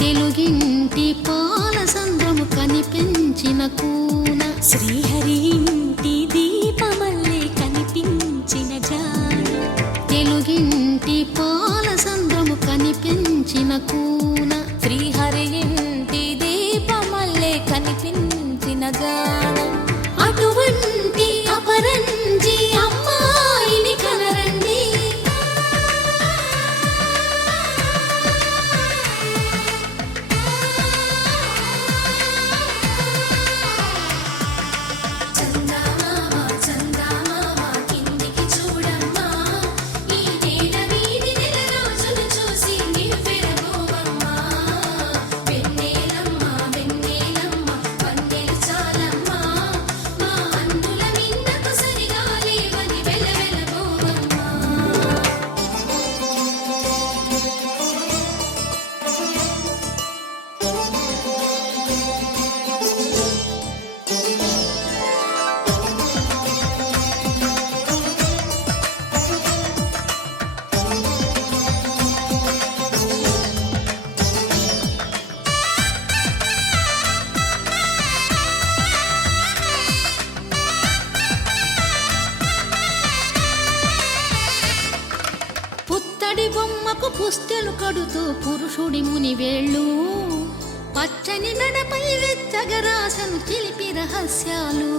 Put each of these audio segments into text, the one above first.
తెలుగింటి పాల సంద్రము కనిపించిన కూన శ్రీహరి ఇంటి దీపమల్లే కనిపించిన జాన తెలుగింటి పాల సంద్రము కనిపించిన కూన శ్రీహరి ఇంటి దీపమల్లే కనిపించిన జాన అటువంటి అపరంజి అమ్మాయిని కనరండి పుత్తడి బొమ్మకు పుస్తెలు కడుతూ పురుషుడి ముని వేళ్ళు పచ్చని నడపై వెచ్చగరాసను చిలిపి రహస్యాలు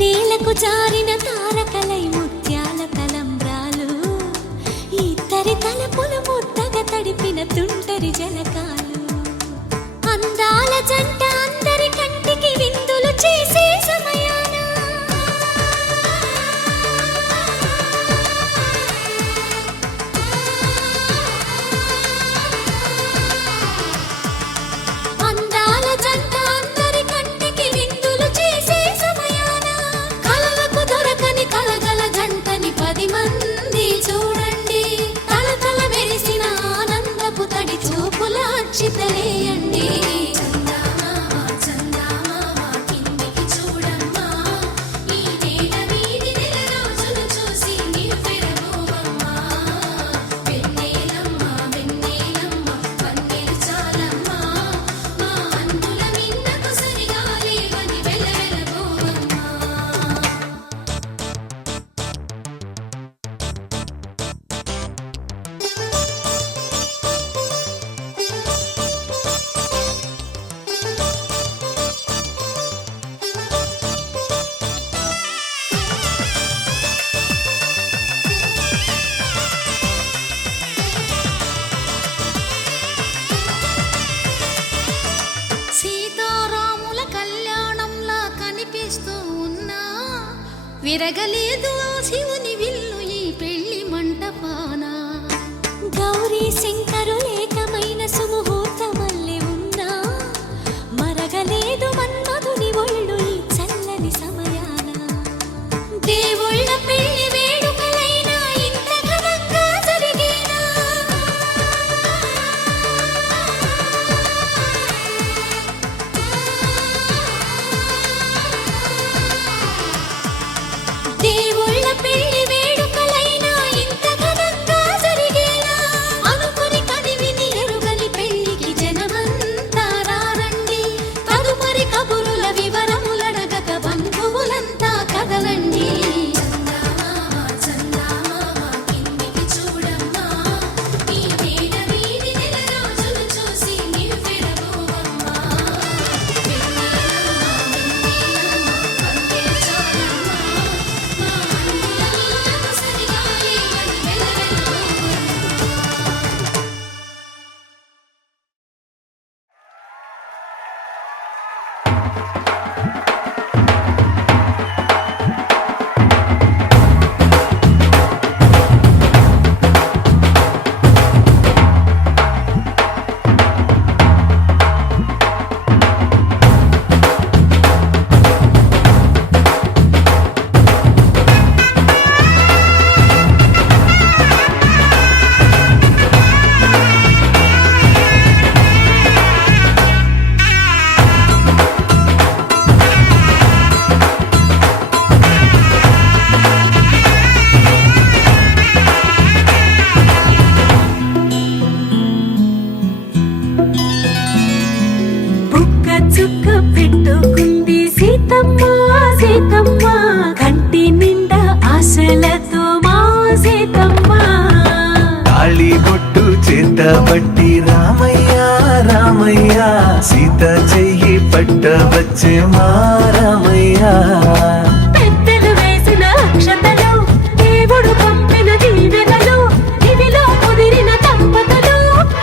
నేలకు జారిన తారకలై ముత్యాల తలంబ్రాలు ఇద్దరి తలపులు ముద్దగా తడిపిన తుంటరి జలకాలు అందాల జంట అందరి కంటికి విందులు చేసే సమయాన అందాల జంట అందరి కంటికి విందులు చేసే సమయాన కలలకు దొరకని కలగల జంటని 10 మంది చూడండి తలతల మెరిసిన ఆనందపు తడి చూపుల అక్షితలేయండి సీతారాముల కళ్యాణంలా కనిపిస్తూ ఉన్నా విరగలేదు ఆ శివుని విల్లు ఈ పెళ్లి మంటపాన గౌరీ శంకరులేకమైన సుముహూర్తమల్లె ఉన్నా మరగలేదు మన్మధుని ఒళ్ళు ఈ చల్లని సమయాన దేవుళ్ళ పెళ్లి వేడుకలైనా ఇంత ఘనంగా జరిగేనా దేవుళ్ళ పెళ్లి ఆశలతో మా సీతమ్మ తాళి బొట్టు చేత పట్టి రామయ్య రామయ్య సీత చెయ్యి పట్ట వచ్చే మా రామయ్య పెద్దలు వేసిన అక్షతలు దేవుడు పంపిన దీవెనలు ఇవిలో కుదిరిన దంపతులు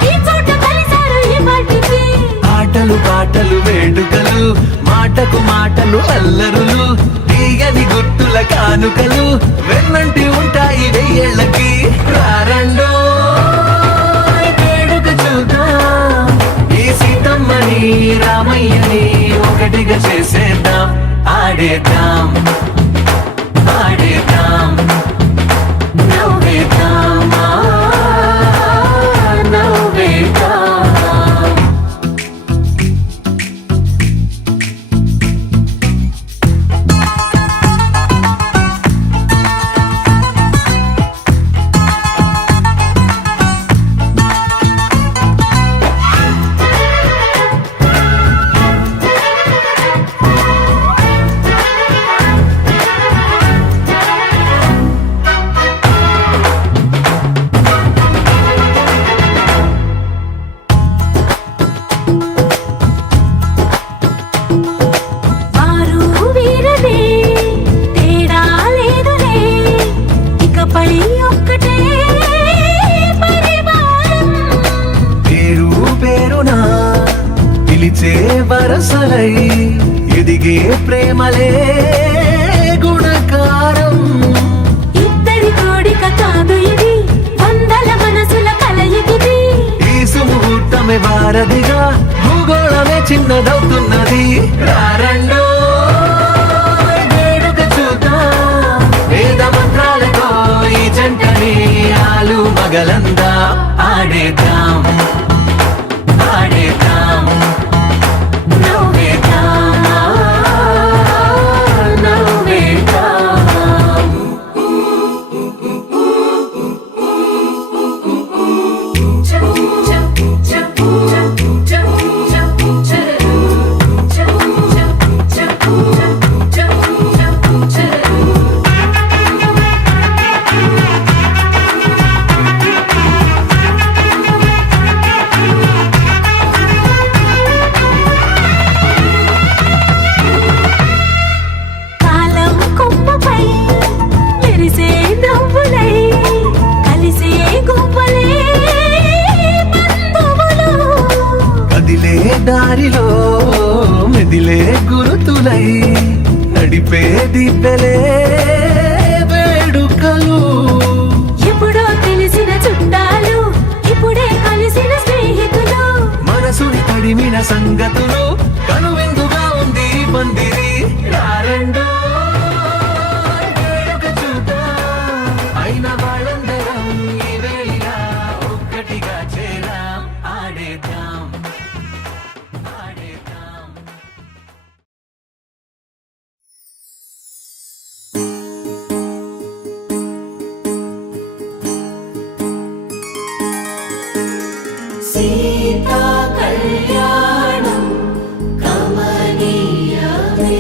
ఈ చోట కలిసారు ఈ వాటికి ఆటలు పాటలు వేడుకలు మాటకు మాటలు అల్లరులు తీయని గుర్తుల కానుకలు వెన్నంటి ఉంటాయి వెయ్యేళ్ళకి రారండో వేడుక చూద్దాం ఈ సీతమ్మని రామయ్యని ఒకటిగా చేసేద్దాం ఆడేద్దాం ఆడేద్దాం నవ్వేద్దాం నవ్వేద్దాం వారు వీరలే తేడా లేదులే ఇకపై ఒక్కటే పరివారం పేరు పేరున పిలిచే వరసలై ఎదిగే ప్రేమలే గుణకారం ఇద్దరి కోడిక కాదు ఇది వందల మనసుల కలయికిది ఈ సుముహూర్తమే వారధిగా భూగోళమే చిన్నదవుతున్నది రారండో వేడుక చూద్దాం వేద మంత్రాలతో ఈ జంటని ఆలు మగలందా ఆడేద్దాం ఆడేద్దాం నవ్వేద్దాం నవ్వేద్దాం కాలం కొమ్మపై మెరిసే నవ్వులై కలిసే గువ్వలే బంధువులు కదిలే దారిలో మెదిలే గురుతులై నడిపే దిబ్బెలే వేడుకలు ఎప్పుడో తెలిసిన చుట్టాలు ఇప్పుడే కలిసిన స్నేహితులు మనసుని తడిమిన సంగతులు కనువిందుగా ఉంది ఈ పందిరి రారండో వేడుక చూద్దాం అయిన వాళ్ళందరం ఈ వేళ ఒక్కటిగా చేరాం ఆడేద్దాం ఆడేద్దాం సీతా కళ్యాణం కమనీయమే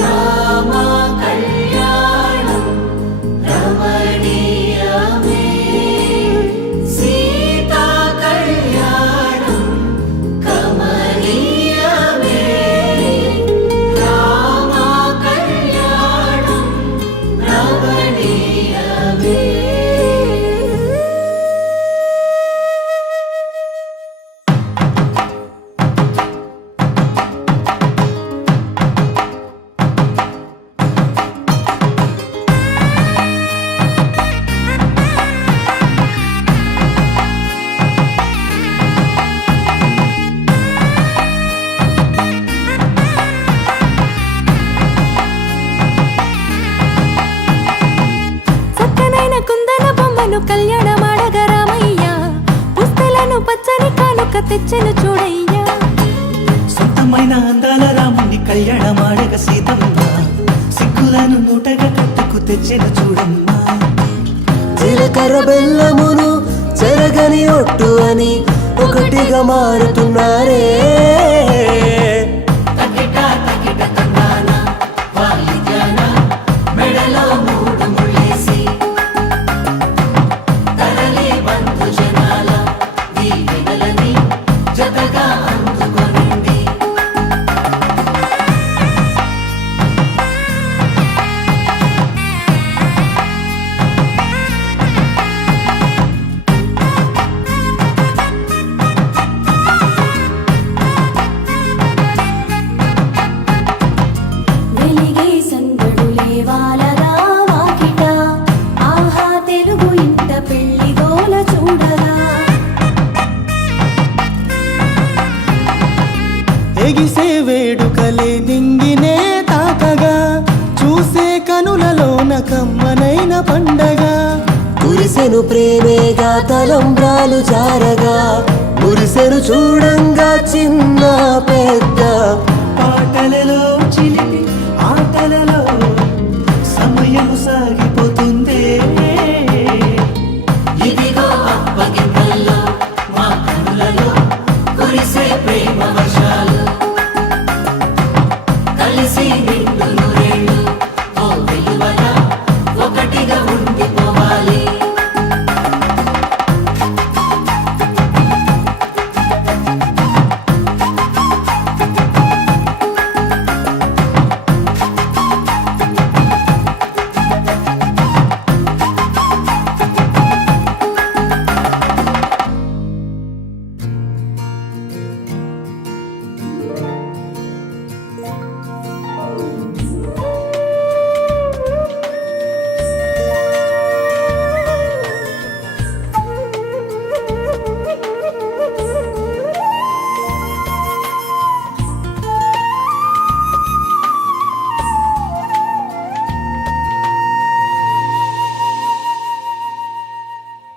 రామ కళ్యాణం రమణీయమే సీతా కళ్యాణం కమనీయమే రామ కళ్యాణం రమణీయమే చక్కనైన కుందన బొమ్మను కళ్యాణమాడగ రామయ్య పుస్తలను పచ్చని కానుక తెచ్చెను చూడయ్యా సొంతమైన అందాల రాముని కళ్యాణమాడగ సీతమ్మ సిగ్గులను మూటగా కట్టుకు తెచ్చెను చూడమ్మా జీలకర్ర బెల్లమును చెరగని ఒట్టు అని ఒకటిగా మారుతున్నారే తకిట తకిట తందాన వాళ్ళ మెడలో ఎగిసే వేడుకలే నింగినే తాకగా చూసే కనులలోన కమ్మనైన పండగ కురిసెను ప్రేమేగా తలంబ్రాలు జారగా మురిసెను చూడంగా చిన్న పెద్ద పాటలలో చిలిపి ఆటలలో సమయం సాగిపోతుందే ఇదిగో అప్పగింతల్లో మా కనులలో కురిసే ప్రేమ వర్షాలు కలిసి నిండు నూరేళ్ళు ఓ వెలువల ఒకటిగా ఉండిపోవాలి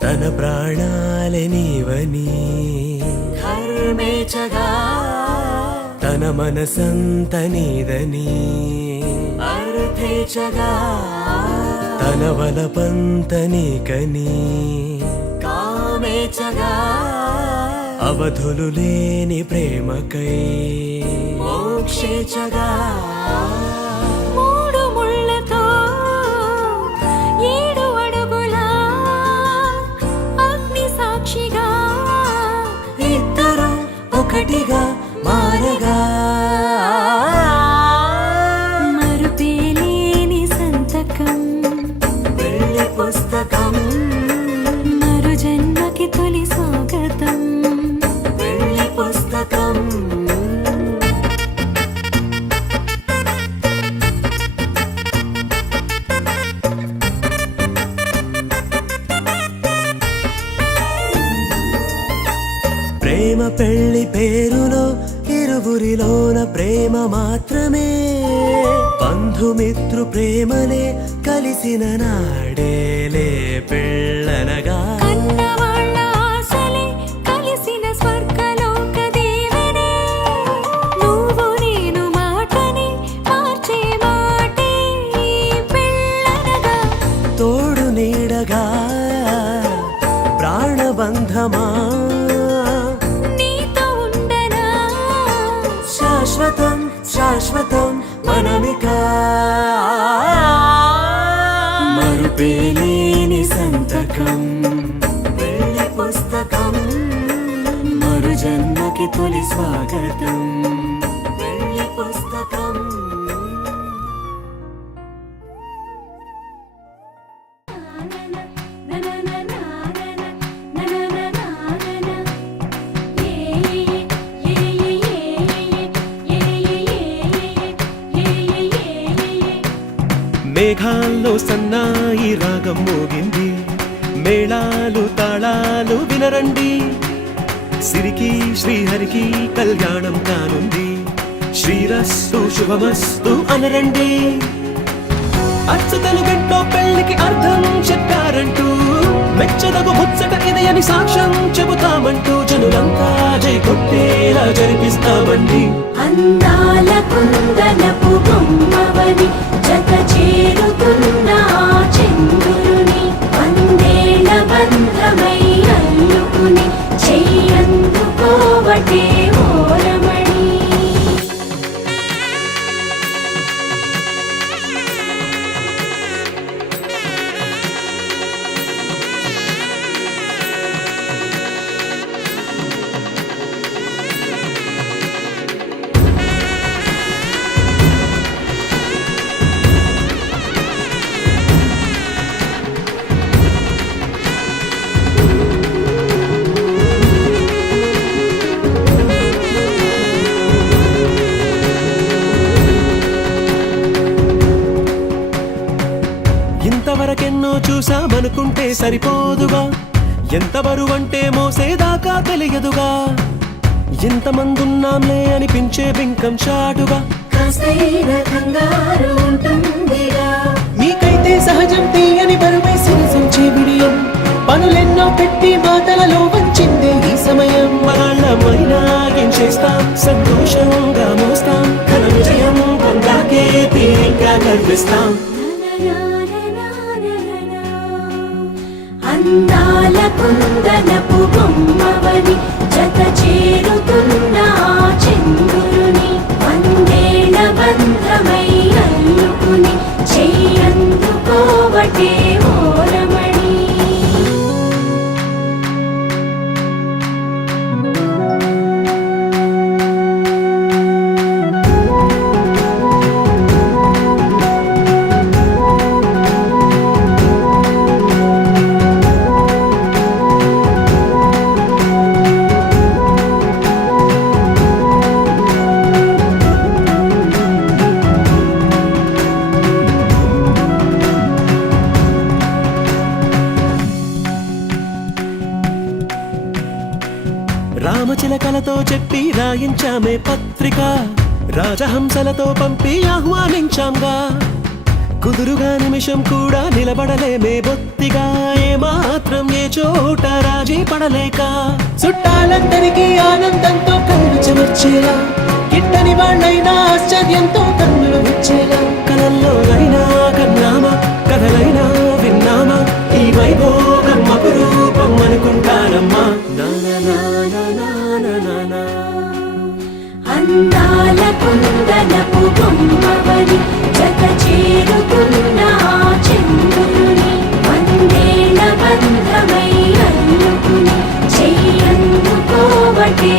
తన ప్రాణాలే నీవని హర్మేచగా తన మనసంత నీదని అర్థేచగా తన వలపంత నీకని కామేచగా అవధులు లేని ప్రేమకై మోక్షేచగా మూడు ముళ్ళతో 7 అడుగుల అగ్ని సాక్షిగా ఇద్దరు ఒకటిగా మారగా మరుపేలేని సంతకం వెళ్ళి పుస్తకం మరు జన్మకి తొలి స్వాగతం వెళ్ళి పుస్తకం ప్రేమ పెళ్లి పేరులో ఇరువురిలోన ప్రేమ మాత్రమే బంధుమిత్రు ప్రేమలే కలిసిన నాడేలే పెళ్ళనగా కన్నవాళ్ళ ఆశలే కలిసిన స్వర్గలోక దీవెనే నువ్వు నేను మాటని మార్చే మాటే పెళ్ళనగా తోడు నీడగా ప్రాణబంధమా నీతో ఉండనా శాశ్వతం శాశ్వతం మనమిక మరుపేలేని సంతకం వెళ్ళి పుస్తకం మరు జన్మకి తొలి స్వాగతం వెళ్ళి పుస్తకం మేఘాల్లో సన్నాయి రాగం మోగింది మేళాలు తాళాలు వినరండి సిరికి శ్రీహరికి కళ్యాణం కానుంది శ్రీరస్తు శుభమస్తు అనరండి అచ్చతలు గంటో పెళ్లికి అర్థం చెప్పారంటూ మెచ్చదగు ముచ్చట ఇది అని సాక్ష్యం చెబుతామంటూ జనులంతా జై కొట్టేలా జరిపిస్తామండి అందాల కుందనపు బొమ్మవని జత చేరుతున్న ఆ చంద్రుని వందేళ్ల బంధమై అల్లుకుని చెయ్యందుకోవటే ఓరమణి ఇంతవరకెన్నో చూసామనుకుంటే సరిపోదుగా ఎంత బరువంటే మోసేదాకా తెలియదుగా ఎంతమందున్నాంలే అనిపించే బింకం చాటుగా కాస్తైన కంగారు ఉంటుందిగా మీకైతే సహజం తీయని బరువై సిరసించే విడియం పనులెన్నో పెట్టి మాటలలో వంచిందే ఈ సమయం మగాళ్ళమైనా ఏం చేస్తాం సంతోషంగా మోస్తాం ఘన విజయం పొందాకే తీరిగ్గా గర్విస్తాం అందాల కుందనపు బొమ్మవని జత చేరుతున్న ఆ చంద్రుని వందేళ్ల బంధమై అల్లుకుని చెయ్యందుకోవటే ఓరమణి రామచిలకలతో చెప్పి రాయించామే పత్రిక రాజహంసలతో పంపి ఆహ్వానించాంగా కుదురుగా నిమిషం కూడా నిలబడలేమే బొత్తిగా ఏమాత్రం ఏ చోట రాజీ పడలేక చుట్టాలందరికీ ఆనందంతో కళ్ళు చెమర్చేలా గిట్టని వాళ్ళైనా ఆశ్చర్యంతో కన్నులు వచ్చేలా కలల్లోనైనా కన్నామా కథలైనా విన్నామా ఈ వైభోగం అపురూపం అనుకుంటానమ్మా అందాల కుందనపు బొమ్మవని జత చేరుతున్న ఆ చంద్రుని వందేళ్ల బంధమై అల్లుకుని చెయ్యందుకోవటే